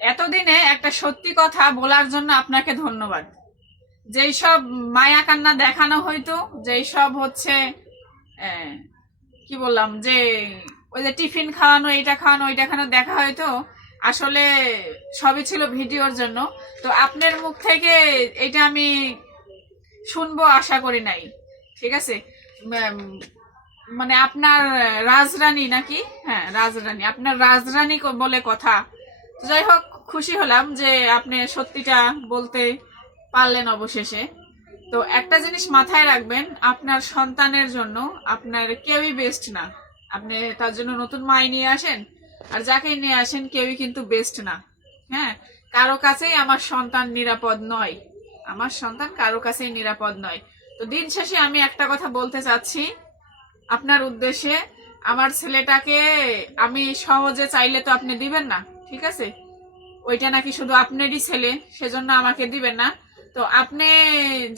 এতদিনে একটা সত্যি কথা বলার জন্য আপনাকে ধন্যবাদ। যেই সব মায়া কান্না দেখানো হইতো, যেই সব হচ্ছে আহ, কি বললাম যে ওই যে টিফিন খাওয়ানো, এইটা খাওয়ানো, ওইটা খাওয়ানো দেখা হয়তো, আসলে সবই ছিল ভিডিওর জন্য। তো আপনার মুখ থেকে এটা আমি শুনবো আশা করি নাই। ঠিক আছে। মানে আপনার রাজরানী নাকি? হ্যাঁ, রাজরানী, আপনার রাজরানী বলে কথা। তো যাই হোক, খুশি হলাম যে আপনি সত্যিটা বলতে পারলেন অবশেষে। তো একটা জিনিস মাথায় রাখবেন, আপনার সন্তানের জন্য আপনার কেউই বেস্ট না। আপনি তার জন্য নতুন মাই নিয়ে আসেন আর যাকে নিয়ে আসেন কেউই কিন্তু বেস্ট না। হ্যাঁ, কারো কাছেই আমার সন্তান নিরাপদ নয়। আমার সন্তান কারো কাছেই নিরাপদ নয়। তো দিন শেষে আমি একটা কথা বলতে চাচ্ছি আপনার উদ্দেশ্যে, আমার ছেলেটাকে আমি সহজে চাইলে তো আপনি দিবেন না, ঠিক আছে? ওইটা নাকি শুধু আপনারই ছেলে, সেজন্য আমাকে দিবেন না। তো আপনি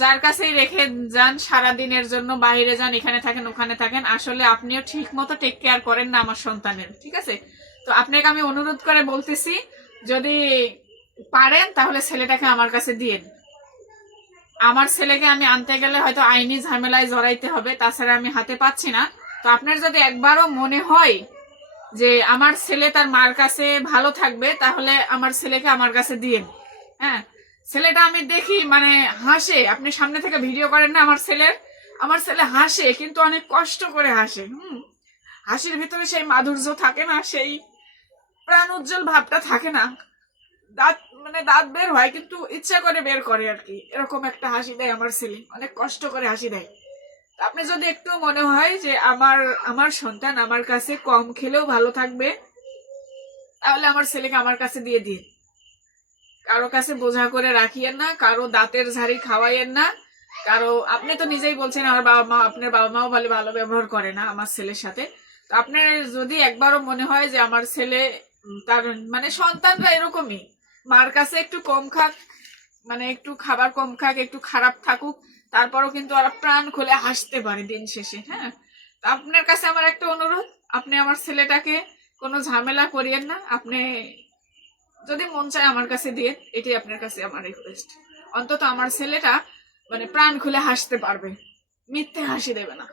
যার কাছেই রেখে যান, সারা দিনের জন্য বাইরে যান, এখানে থাকেন ওখানে থাকেন, আসলে আপনিও ঠিক মতো টেক কেয়ার করেন না আমার সন্তানের, ঠিক আছে? তো আপনাকে আমি অনুরোধ করে বলতেছি, যদি পারেন তাহলে ছেলেটাকে আমার কাছে দিয়েন। আমার ছেলেকে আমি আনতে গেলে হয়তো আইনি ঝামেলায় জড়াইতে হবে, তাছাড়া আমি হাতে পাচ্ছি না। তো আপনার যদি একবারও মনে হয় যে আমার ছেলে তার মার কাছে ভালো থাকবে, তাহলে আমার ছেলেকে আমার কাছে দিয়েন। হ্যাঁ, ছেলেটা আমি দেখি মানে হাসে, আপনি সামনে থেকে ভিডিও করেন না আমার ছেলে হাসে, কিন্তু অনেক কষ্ট করে হাসে। হাসির ভিতরে সেই মাধুর্য থাকে না, সেই প্রাণ উজ্জ্বল ভাবটা থাকে না। দাঁত মানে দাঁত বের হয় কিন্তু ইচ্ছা করে বের করে আর কি, এরকম একটা হাসি দেয় আমার ছেলে, অনেক কষ্ট করে হাসি দেয়। আপনি যদি একটু মনে হয় যে আমার আমার সন্তান আমার কাছে কম খেলেও ভালো থাকবে, তাহলে আমার ছেলেকে আমার কাছে দিয়ে দিন। কারো কাছে বোঝা করে রাখিয়েন না, কারো দাঁতের ঝাড়ি খাওয়াইয়েন না। কারো, আপনি তো নিজেই বলছেন আমার বাবা মা, আপনার বাবা মাও ভালো ভালো ব্যবহার করে না আমার ছেলের সাথে। তো আপনার যদি একবারও মনে হয় যে আমার ছেলে তার মানে সন্তানরা এরকমই, মার কাছে একটু কম খাক, মানে একটু খাবার কম খাক, একটু খারাপ থাকুক, তারপরও কিন্তু ওরা প্রাণ খুলে হাসতে পারে দিন শেষে। হ্যাঁ, তো আপনার কাছে আমার একটা অনুরোধ, আপনি আমার ছেলেটাকে কোনো ঝামেলা করিয়েন না। আপনি যদি মন চায় আমার কাছে দিয়ে, এটাই আপনার কাছে আমার রিকোয়েস্ট। অন্তত আমার ছেলেটা মানে প্রাণ খুলে হাসতে পারবে, মিথ্যে হাসি দেবে না।